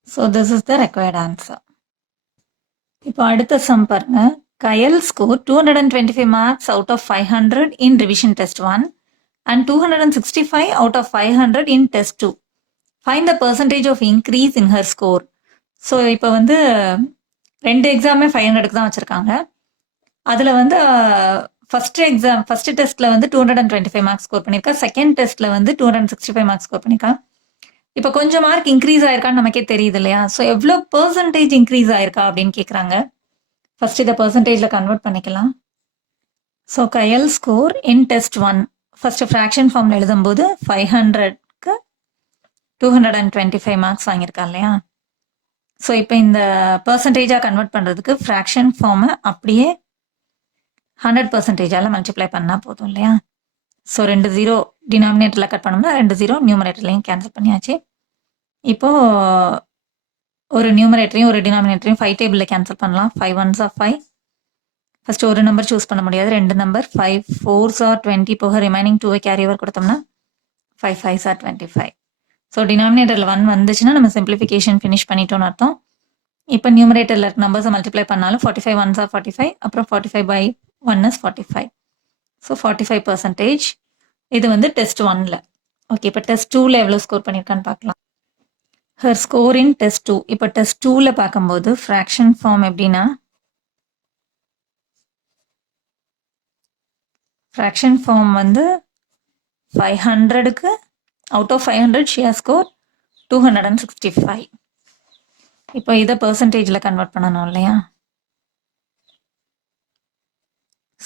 So this is the required answer. இப்போ அடுத்த சம் பாருங்க. Kayal score 225 marks out of 500 in revision test 1 and 265 out of 500 in test 2. Find the percentage of increase in her score. So இப்போ வந்து 2 எக்ஸாமே 500க்கு தான் வச்சுருக்காங்க. அதில் வந்து ஃபர்ஸ்ட் டெஸ்ட்டில் வந்து 225 மார்க்ஸ் ஸ்கோர் பண்ணியிருக்கா. செகண்ட் டெஸ்ட்டில் வந்து 265 மார்க்ஸ் ஸ்கோர் பண்ணியிருக்கா. இப்போ கொஞ்சம் மார்க் இன்க்ரீஸ் ஆயிருக்கான்னு நமக்கே தெரியுது இல்லையா? ஸோ எவ்வளோ பெர்சன்டேஜ் இன்க்ரீஸ் ஆயிருக்கா அப்படின்னு கேட்குறாங்க. ஃபர்ஸ்ட் இதை பெர்சன்டேஜில் கன்வெர்ட் பண்ணிக்கலாம். So Kayal score in test 1 first fraction ஃபார்மில் எழுதும்போது 500க்கு 225 மார்க்ஸ் வாங்கியிருக்கா இல்லையா? ஸோ இப்போ இந்த பெர்சன்டேஜாக கன்வெர்ட் பண்ணுறதுக்கு ஃப்ராக்ஷன் ஃபார்மை அப்படியே 100%ஆல் மல்டிப்ளை பண்ணால் போதும் இல்லையா? ஸோ 2 0 டினாமினேட்டரில் கட் பண்ணோம்னா 2 0 நியூமரேட்டர்லையும் கேன்சல் பண்ணியாச்சு. இப்போது ஒரு நியூமரேட்டரையும் ஒரு டினாமினேட்டரையும் 5 டேபிளில் கேன்சல் பண்ணலாம். 5 1s are 5. ஃபர்ஸ்ட் ஒரு நம்பர் சூஸ் பண்ண முடியாது, 2 நம்பர். 5 4s are 20 போக ரிமைனிங் 2 கேரி ஓவர் கொடுத்தோம்னா 5 5s are 25. ஸோ டினாமினேட்டரில் 1 வந்துச்சுன்னா நம்ம சிம்பிளிஃபிகேஷன் ஃபினிஷ் பண்ணிட்டோம்னு அர்த்தம். இப்போ நியூமரேட்டரில் இருக்க நம்பர்ஸை மல்டிப்ளை பண்ணாலும் 45 1s are 45, அப்புறம் 45 by 1 is 45. ஸோ 45%. இது வந்து டெஸ்ட் 1ல். ஓகே, இப்போ டெஸ்ட் 2ல் எவ்வளோ ஸ்கோர் பண்ணியிருக்கான்னு பார்க்கலாம். Her score in test 2. இப்போ டெஸ்ட் 2ல் பார்க்கும்போது ஃப்ராக்ஷன் ஃபார்ம் எப்படின்னா, ஃப்ராக்ஷன் ஃபார்ம் வந்து 500க்கு out of 500 she has scored 265. இப்போ இதை பெர்சன்டேஜில் கன்வெர்ட் பண்ணணும் இல்லையா?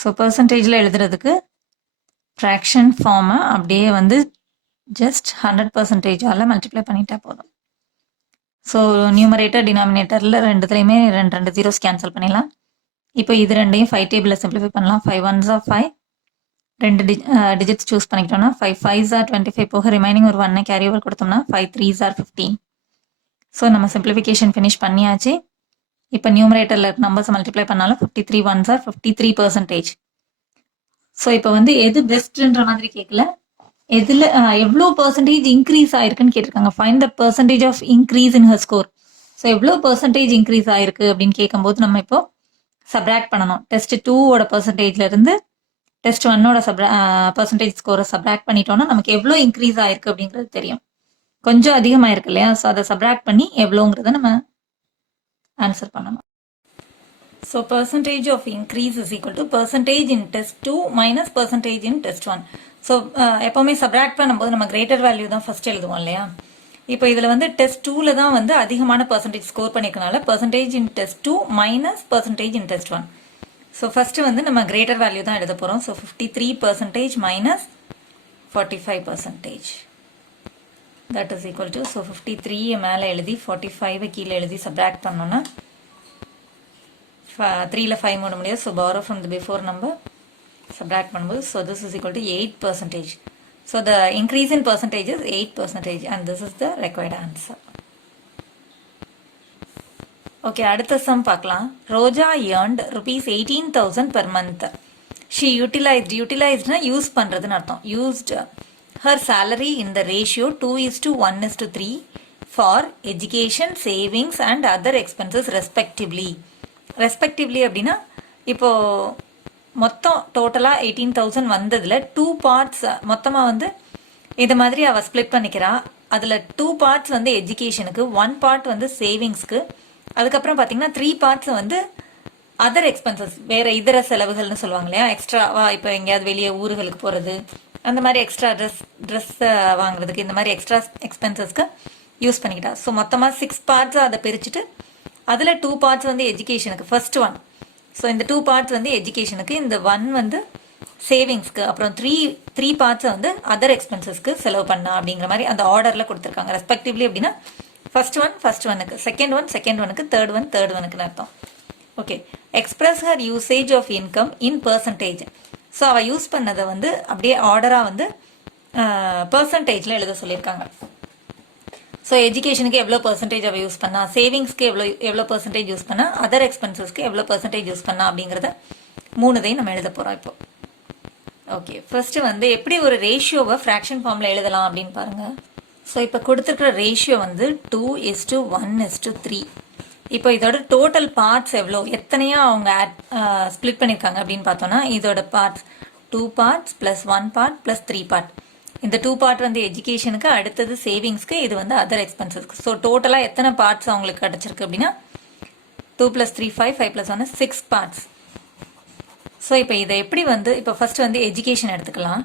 ஸோ பெர்சன்டேஜில் எழுதுறதுக்கு ஃப்ராக்ஷன் ஃபார்மை அப்படியே வந்து ஜஸ்ட் 100%ஆல் மல்டிப்ளை பண்ணிட்டா போதும். ஸோ நியூமரேட்டர் டினாமினேட்டரில் ரெண்டுத்துலேயுமே 2 ஜீரோஸ் கேன்சல் பண்ணிடலாம். இப்போ இது ரெண்டையும் 5 டேபிளில் சிம்பிளிஃபை பண்ணலாம். 5 1s are 5, 2 டிஜிட்ஸ் சூஸ் பண்ணிக்கிட்டோம்னா 5 5s are 25 போக ரிமைனிங் ஒரு 1 கேரி ஓவர் கொடுத்தோம்னா 5 3s are 15. ஸோ நம்ம சிம்பிளிஃபிகேஷன் ஃபினிஷ் பண்ணியாச்சு. இப்போ நியூமரேட்டரில் நம்பர்ஸ் மல்டிப்ளை பண்ணாலும் 53 1s are 53%. ஸோ இப்போ வந்து எது பெஸ்ட்ன்ற மாதிரி கேட்கல, எதில் எவ்வளோ பெர்சன்டேஜ் இன்க்ரீஸ் ஆயிருக்குன்னு கேட்டிருக்காங்க. Find the percentage of increase in her score. So எவ்வளோ பெர்சன்டேஜ் இன்க்ரீஸ் ஆயிருக்கு அப்படின்னு கேட்கும்போது நம்ம இப்போ சப்ராக்ட் பண்ணணும். டெஸ்ட் 2ஓட பெர்சன்டேஜ்லேருந்து டெஸ்ட் 1ஓட பெர்சன்டேஜ் ஸ்கோரை சப்ராக்ட் பண்ணிட்டோம்னா நமக்கு எவ்வளோ இன்க்ரீஸ் ஆயிருக்கு அப்படிங்கிறது தெரியும். கொஞ்சம் அதிகமாக இருக்கு இல்லையா? ஸோ அதை சப்ராக்ட் பண்ணி எவ்வளோங்கிறத நம்ம ஆன்சர் பண்ணணும். So percentage of increase is equal to percentage in test 2 minus percentage in test 1. So எப்போவுமே சப்ராக்ட் பண்ணும்போது நம்ம கிரேட்டர் வேல்யூ தான் ஃபர்ஸ்ட் எழுதுவோம் இல்லையா? இப்போ இதில் வந்து டெஸ்ட் 2ல் தான் வந்து அதிகமான பெர்சன்டேஜ் ஸ்கோர் பண்ணியிருக்கனால percentage in test 2 minus percentage in test 1. So first வந்து நம்ம கிரேட்டர் வேல்யூ தான் எழுத போகிறோம். ஸோ 53% minus 45%. That is equal to, so 53 மேலே எழுதி 45 கீழே எழுதி சப்ராக்ட் பண்ணோன்னா 3ல் 5 மூட முடியாது. So borrow from the before number, subtract பண்ணும்போது, so this is equal to 8%. So the increase in percentage is 8% and this is the required answer. Okay, அடுத்த sum பார்க்கலாம். Roja earned rupees 18,000 per month. She utilizedனா use பண்ணுறதுன்னு அர்த்தம். used her salary in the ratio 2:1:3 for education, savings and other expenses respectively. Respectively அப்படின்னா இப்போ மொத்தம் டோட்டலாக 18,000 வந்ததில் 2 பார்ட்ஸ் மொத்தமாக வந்து இது மாதிரி அவள் ஸ்ப்ளிட் பண்ணிக்கிறா. அதில் 2 பார்ட்ஸ் வந்து எஜுகேஷனுக்கு, 1 பார்ட் வந்து சேவிங்ஸ்க்கு, அதுக்கப்புறம் பார்த்தீங்கன்னா 3 பார்ட்ஸ் வந்து அதர் எக்ஸ்பென்சஸ், வேறு இதர செலவுகள்னு சொல்லுவாங்க இல்லையா? எக்ஸ்ட்ராவா இப்போ எங்கேயாவது வெளியே ஊர்களுக்கு போகிறது, அந்த மாதிரி எக்ஸ்ட்ரா ட்ரெஸ் வாங்குறதுக்கு, இந்த மாதிரி எக்ஸ்ட்ரா எக்ஸ்பென்சஸ்க்கு யூஸ் பண்ணிக்கிட்டா. ஸோ மொத்தமாக 6 பார்ட்ஸாக அதை பிரிச்சுட்டு அதில் 2 பார்ட்ஸ் வந்து எஜுகேஷனுக்கு, ஃபர்ஸ்ட் 1. ஸோ இந்த 2 பார்ட்ஸ் வந்து எஜுகேஷனுக்கு, இந்த 1 வந்து சேவிங்ஸ்க்கு, அப்புறம் 3 பார்ட்ஸை வந்து அதர் எக்ஸ்பென்சஸ்க்கு செலவு பண்ணா அப்படிங்கிற மாதிரி அந்த ஆர்டரில் கொடுத்துருக்காங்க. ரெஸ்பெக்டிவ்லி அப்படின்னா ஃபர்ஸ்ட் ஒனுக்கு, செகண்ட் ஒனுக்கு, தேர்ட் ஒனுக்குன்னு அர்த்தம். Okay, express her usage of income in percentage. So அவள் யூஸ் பண்ணதை வந்து அப்படியே ஆர்டராக வந்து பெர்சன்டேஜில் எழுத சொல்லியிருக்காங்க. ஸோ எஜுகேஷனுக்கு எவ்வளோ பெர்சன்டேஜ் அவள் யூஸ் பண்ணா, சேவிங்ஸ்க்கு எவ்வளோ பெர்சன்டேஜ் யூஸ் பண்ணா, அதர் எக்ஸ்பென்சஸ்க்கு எவ்வளோ பெர்சன்டேஜ் யூஸ் பண்ணா அப்படிங்கிறத 3 நம்ம எழுத போகிறோம் இப்போ. ஓகே, ஃபர்ஸ்ட்டு வந்து எப்படி ஒரு ரேஷியோவை ஃப்ராக்ஷன் ஃபார்மில் எழுதலாம் அப்படின்னு பாருங்கள். ஸோ இப்போ கொடுத்துருக்குற ரேஷியோ வந்து 2:1:3. இப்போ இதோட டோட்டல் பார்ட்ஸ் எவ்வளோ, எத்தனையா அவங்க ஸ்ப்ளிட் பண்ணியிருக்காங்க அப்படின்னு பார்த்தோன்னா இதோட பார்ட்ஸ் 2 பார்ட்ஸ் +1 பார்ட் +3 பார்ட். இந்த 2 பார்ட் வந்து எஜுகேஷனுக்கு, அடுத்தது சேவிங்ஸ்க்கு, இது வந்து அதர் எக்ஸ்பென்சஸ்க்கு. ஸோ டோட்டலாக எத்தனை பார்ட்ஸ் அவங்களுக்கு கிடச்சிருக்கு அப்படின்னா 2 + 3 5, 5 + 1 6 பார்ட்ஸ். ஸோ இப்போ இதை எப்படி வந்து இப்போ ஃபர்ஸ்ட் வந்து எஜுகேஷன் எடுத்துக்கலாம்.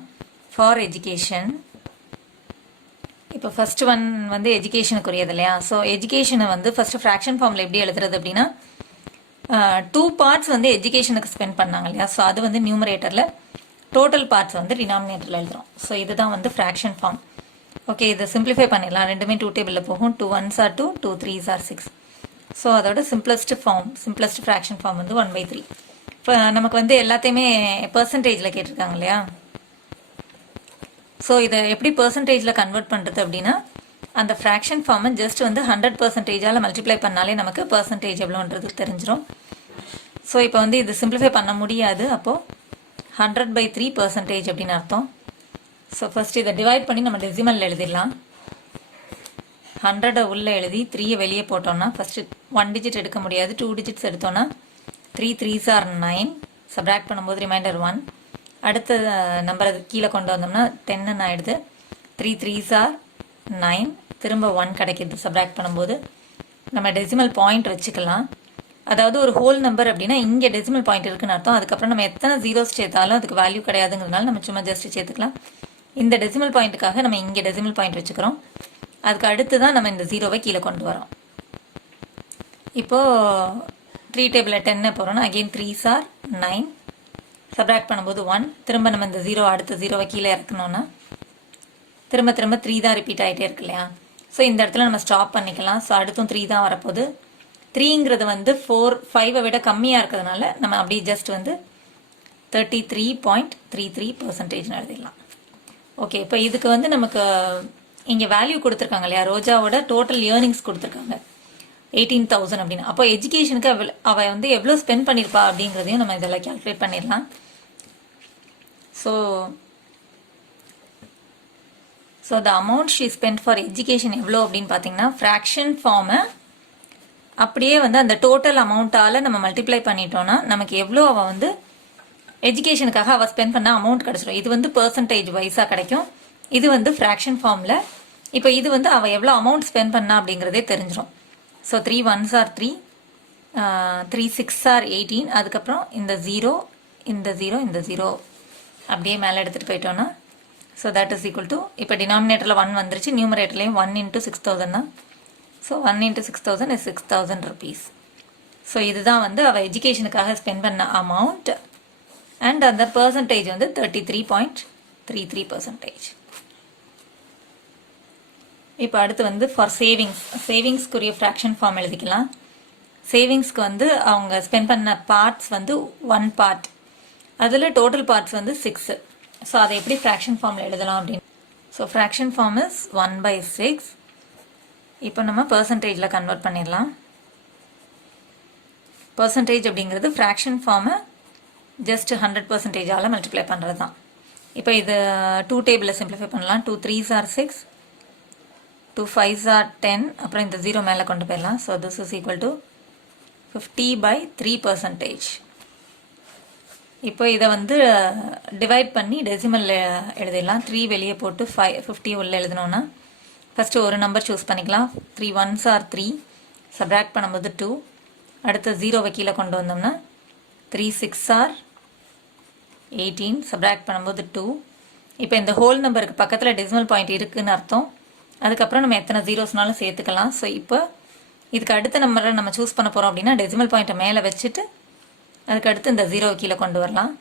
ஃபார் எஜுகேஷன், இப்போ ஃபர்ஸ்ட் ஒன் வந்து எஜுகேஷனுக்குரியது இல்லையா? ஸோ எஜுகேஷனை வந்து ஃபர்ஸ்ட் ஃப்ராக்ஷன் ஃபார்மில் எப்படி எழுதுறது அப்படின்னா 2 பார்ட்ஸ் வந்து எஜுகேஷனுக்கு ஸ்பெண்ட் பண்ணாங்க இல்லையா? ஸோ அது வந்து நியூமரேட்டரில், டோட்டல் பார்ட்ஸ் வந்து டினாமினேட்டரில் எழுதுறோம். ஸோ இதுதான் வந்து ஃப்ராக்ஷன் ஃபார்ம். ஓகே, இதை சிம்பிளிஃபை பண்ணிடலாம். ரெண்டுமே 2 டேபிளில் போகும். 2 1s are 2, 2 3s are 6. So அதோட சிம்பிளஸ்ட் ஃப்ராக்ஷன் ஃபார்ம் வந்து 1/3. இப்போ நமக்கு வந்து எல்லாத்தையுமே பெர்சன்டேஜில் கேட்டிருக்காங்க இல்லையா? ஸோ இதை எப்படி பெர்சன்டேஜில் கன்வெர்ட் பண்ணுறது அப்படின்னா அந்த ஃப்ராக்ஷன் ஃபார்மை ஜஸ்ட் வந்து 100%ஆல் மல்டிப்ளை பண்ணாலே நமக்கு பெர்சன்டேஜ் எவ்வளோன்றது தெரிஞ்சிடும். ஸோ இப்போ வந்து இது சிம்பிளிஃபை பண்ண முடியாது. அப்போது 100/3% அப்படின்னு அர்த்தம். ஸோ ஃபர்ஸ்ட் இதை டிவைட் பண்ணி நம்ம டெசிமலில் எழுதிடலாம். 100 உள்ளே எழுதி 3 வெளியே போட்டோம்னா ஃபர்ஸ்ட் 1 டிஜிட் எடுக்க முடியாது. 2 டிஜிட்ஸ் எடுத்தோன்னா 3 3s are 9. சப்ராக்ட் பண்ணும்போது ரிமைண்டர் 1. அடுத்த நம்பரை கீழே கொண்டு வந்தோம்னா 10 ஆகிடுது. 3 3s are 9. திரும்ப 1 கிடைக்கிது சப்ராக்ட் பண்ணும்போது. நம்ம டெசிமல் பாயிண்ட் வச்சுக்கலாம். அதாவது ஒரு ஹோல் நம்பர் அப்படின்னா இங்கே டெசிமல் பாயிண்ட் இருக்குன்னு அர்த்தம். அதுக்கப்புறம் நம்ம எத்தனை ஜீரோஸ் சேர்த்தாலும் அதுக்கு வேல்யூ கிடையாதுங்கிறதுனால நம்ம சும்மா ஜஸ்ட் சேர்த்துக்கலாம். இந்த டெசிமல் பாயிண்ட்டுக்காக நம்ம இங்கே டெசிமல் பாயிண்ட் வச்சுக்கிறோம். அதுக்கு அடுத்து தான் நம்ம இந்த 0வை கீழே கொண்டு வரோம். இப்போது 3 டேபிளில் 10 போகிறோன்னா அகெயின் 3s are 9. சப்ராக்ட் பண்ணும்போது 1. திரும்ப நம்ம இந்த 0 அடுத்த 0வை கீழே இறக்கணும்னா திரும்ப 3 தான் ரிப்பீட் ஆகிட்டே இருக்கு இல்லையா? ஸோ இந்த இடத்துல நம்ம ஸ்டாப் பண்ணிக்கலாம். ஸோ அடுத்தும் 3 தான் வரப்போகுது. 3ங்கிறது வந்து 5வை விட கம்மியாக இருக்கிறதுனால நம்ம அப்படியே ஜஸ்ட் வந்து 33.33% எழுதிடலாம். ஓகே, இப்போ இதுக்கு வந்து நமக்கு இங்கே வேல்யூ கொடுத்துருக்காங்க இல்லையா? ரோஜாவோட டோட்டல் ஏர்னிங்ஸ் கொடுத்துருக்காங்க 18,000 அப்படின்னு. அப்போ எஜுகேஷனுக்கு அவள் வந்து எவ்வளோ ஸ்பெண்ட் பண்ணியிருப்பா அப்படிங்கிறதையும் நம்ம இதெல்லாம் கேல்குலேட் பண்ணிடலாம். So the amount she spend for education எவ்வளோ அப்படின்னு பார்த்தீங்கன்னா ஃப்ராக்ஷன் ஃபார்மை அப்படியே வந்து அந்த டோட்டல் அமௌண்ட்டால் நம்ம மல்டிப்ளை பண்ணிட்டோன்னா நமக்கு எவ்வளோ அவள் வந்து எஜுகேஷனுக்காக அவள் ஸ்பெண்ட் பண்ண அமௌண்ட் கிடச்சிடும். இது வந்து பெர்சன்டேஜ் வைஸாக கிடைக்கும். இது வந்து ஃப்ராக்ஷன் ஃபார்மில். இப்போ இது வந்து அவள் எவ்வளோ அமௌண்ட் ஸ்பெண்ட் பண்ணா அப்படிங்கிறதே தெரிஞ்சிடும். So 3 1s are 3, 3 6s are 18. அதுக்கப்புறம் இந்த 0 இந்த 0 இந்த 0 அப்படியே மேலே எடுத்துகிட்டு போயிட்டோன்னா so that is equal to, இப்போ டினாமினேட்டரில் 1 வந்துருச்சு, நியூமரேட்டர்லேயும் 1 × 6,000 தான். So 1 × 6,000 is 6,000 rupees. ஸோ இதுதான் வந்து அவள் எஜுகேஷனுக்காக ஸ்பெண்ட் பண்ண அமௌண்ட். அண்ட் அந்த பெர்சன்டேஜ் வந்து 33.33%. இப்போ அடுத்து வந்து ஃபார் சேவிங்ஸ்க்குரிய ஃப்ராக்ஷன் ஃபார்ம் எழுதிக்கலாம். சேவிங்ஸ்க்கு வந்து அவங்க ஸ்பெண்ட் பண்ண பார்ட்ஸ் வந்து 1 பார்ட், அதில் டோட்டல் பார்ட்ஸ் வந்து 6. ஸோ அதை எப்படி ஃப்ராக்ஷன் ஃபார்மில் எழுதலாம் அப்படின்னு. So fraction form is 1/6. இப்போ நம்ம பெர்சன்டேஜில் கன்வெர்ட் பண்ணிடலாம். பெர்சன்டேஜ் அப்படிங்கிறது ஃப்ராக்ஷன் ஃபார்மை ஜஸ்ட் 100%ஆல் மல்டிப்ளை பண்ணுறது தான். இப்போ இது 2 டேபிளில் சிம்பிளிஃபை பண்ணலாம். 2 3s are 6, 2 5s are 10. அப்புறம் இந்த 0 மேலே கொண்டு போயிடலாம். So this is equal to 50/3%. இப்போ இதை வந்து டிவைட் பண்ணி டெசிமல் எழுதிடலாம். 3 வெளியே போட்டு 50 உள்ளே எழுதினோன்னா ஃபஸ்ட்டு ஒரு நம்பர் சூஸ் பண்ணிக்கலாம். 3 1s are 3. சப்ராக்ட் பண்ணும்போது 2. அடுத்த 0வை கீழே கொண்டு வந்தோம்னா 3 6s are 18. சப்ராக்ட் பண்ணும்போது 2. இப்போ இந்த ஹோல் நம்பருக்கு பக்கத்தில் டெசிமல் பாயிண்ட் இருக்குதுன்னு அர்த்தம். அதுக்கப்புறம் நம்ம எத்தனை ஜீரோஸ்னாலும் சேர்த்துக்கலாம். ஸோ இப்போ இதுக்கு அடுத்த நம்பரை நம்ம சூஸ் பண்ண போகிறோம் அப்படின்னா டெசிமல் பாயிண்ட்டை மேலே வச்சுட்டு அதுக்கு அடுத்து இந்த 0வை கீழே கொண்டு வரலாம்.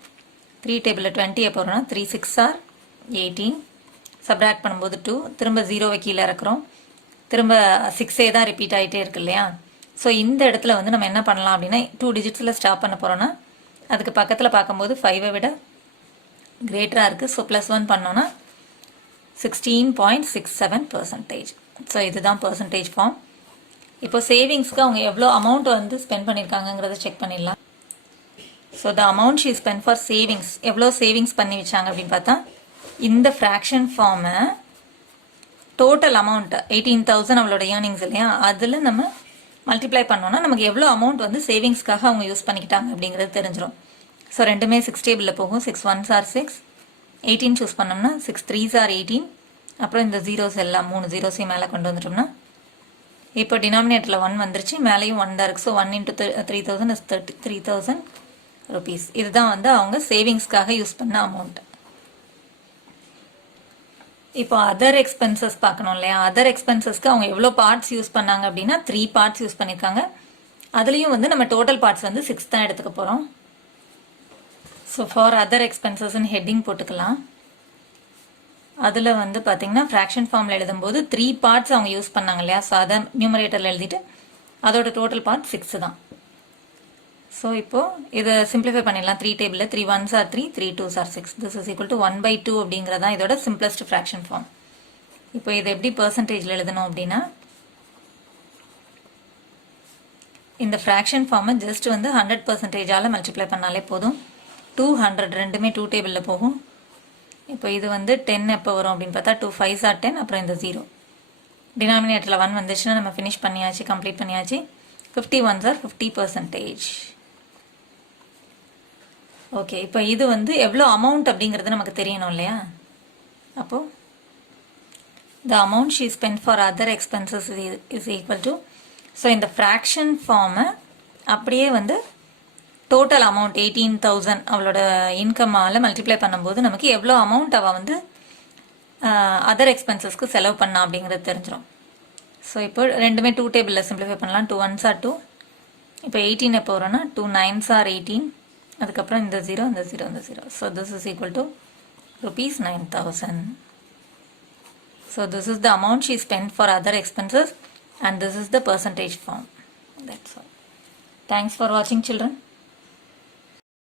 3 டேபிளில் 20 போகிறோன்னா 3 6s are 18. சப்ராக்ட் பண்ணும்போது 2. திரும்ப 0வை கீழே இறக்குறோம். திரும்ப 6 தான் ரிப்பீட் ஆகிட்டே இருக்கு இல்லையா? ஸோ இந்த இடத்துல வந்து நம்ம என்ன பண்ணலாம் அப்படின்னா 2 டிஜிட்ஸில் ஸ்டாப் பண்ண போகிறோன்னா அதுக்கு பக்கத்தில் பார்க்கும்போது 5வை விட கிரேட்டராக இருக்குது. ஸோ +1 பண்ணோன்னா 16.67%. ஸோ இதுதான் பெர்சன்டேஜ் ஃபார்ம். இப்போ சேவிங்ஸ்க்கு அவங்க எவ்வளோ அமௌண்ட் வந்து ஸ்பெண்ட் பண்ணியிருக்காங்கிறத செக் பண்ணிடலாம். So the amount she spend for savings, எவ்வளோ சேவிங்ஸ் பண்ணி வச்சாங்க அப்படின்னு பார்த்தா இந்த ஃப்ராக்ஷன் ஃபார்மை டோட்டல் அமௌண்ட் 18,000 அவளோட ஏர்னிங்ஸ் இல்லையா, அதில் நம்ம மல்டிப்ளை பண்ணோன்னா நமக்கு எவ்வளோ அமௌண்ட் வந்து சேவிங்ஸ்க்காக அவங்க யூஸ் பண்ணிக்கிட்டாங்க அப்படிங்கிறது தெரிஞ்சிடும். ஸோ ரெண்டுமே 6 டேபிளில் போகும். 6 1s are 6, 18 சூஸ் பண்ணோம்னா 6 3s are 18. அப்புறம் இந்த ஜீரோஸ் எல்லாம் 3 ஜீரோஸையும் மேலே கொண்டு வந்துட்டோம்னா இப்போ டினாமினேட்டரில் 1 வந்துருச்சு, மேலேயும் 1 தான் இருக்குது. So 1 into 3000 is 33,000 rupees. இதுதான் வந்து அவங்க சேவிங்ஸ்க்காக யூஸ் பண்ண அமௌண்ட். இப்போ அதர் எக்ஸ்பென்சஸ் பார்க்கணும் இல்லையா? அதர் எக்ஸ்பென்சஸ்க்கு அவங்க எவ்வளோ பார்ட்ஸ் யூஸ் பண்ணாங்க அப்படின்னா 3 பார்ட்ஸ் யூஸ் பண்ணியிருக்காங்க. அதுலேயும் வந்து நம்ம டோட்டல் பார்ட்ஸ் வந்து 6 தான் எடுத்துக்க போகிறோம். ஸோ ஃபார் அதர் எக்ஸ்பென்சஸ்ன்னு ஹெட்டிங் போட்டுக்கலாம். அதில் வந்து பார்த்தீங்கன்னா ஃப்ராக்ஷன் ஃபார்மில் எழுதும்போது 3 பார்ட்ஸ் அவங்க யூஸ் பண்ணாங்க இல்லையா? ஸோ அதை நியூமரேட்டரில் எழுதிட்டு அதோட டோட்டல் பார்ட் 6 தான். ஸோ இப்போது இதை சிம்பிளிஃபை பண்ணிடலாம். 3 டேபிளில் 3 1s are 3, 3 2s are 6. This is equal to 1/2 அப்படிங்கிறதான் இதோட சிம்பிளஸ்ட் ஃப்ராக்ஷன் ஃபார்ம். இப்போ இதை எப்படி பர்சன்டேஜில் எழுதணும் அப்படின்னா இந்த ஃப்ராக்ஷன் ஃபார்மை ஜஸ்ட் வந்து 100%ஆல் மல்டிப்ளை பண்ணாலே போதும். 200 ரெண்டுமே 2 டேபிளில் போகும். இப்போ இது வந்து 10 எப்போ வரும் அப்படின்னு பார்த்தா 2 5s are 10, அப்புறம் இந்த 0 டினாமினேட்டரில் 1 வந்துச்சுன்னா நம்ம ஃபினிஷ் பண்ணியாச்சு, கம்ப்ளீட் பண்ணியாச்சு. 51s are 50%. ஓகே, இப்போ இது வந்து எவ்வளோ அமௌண்ட் அப்படிங்கிறது நமக்கு தெரியணும் இல்லையா? அப்போது the amount she spent for other expenses is equal to, so இந்த ஃப்ராக்ஷன் ஃபார்மை அப்படியே வந்து டோட்டல் அமௌண்ட் 18,000 அவளோட இன்கம்மால் மல்டிப்ளை பண்ணும்போது நமக்கு எவ்வளோ அமௌண்ட் அவள் வந்து அதர் எக்ஸ்பென்சஸ்க்கு செலவு பண்ணா அப்படிங்கிறது தெரிஞ்சிடும். ஸோ இப்போ ரெண்டுமே 2 டேபிளில் சிம்பிளிஃபை பண்ணலாம். 2 1s are 2. இப்போ 18 எப்போ வரும்னா 2 9s are 18. அதுக்கப்புறம் இந்த 0 இந்த 0 இந்த 0. So this is equal to rupees 9,000. So this is the amount she spent for other expenses and this is the percentage form. That's all. Thanks for watching, children.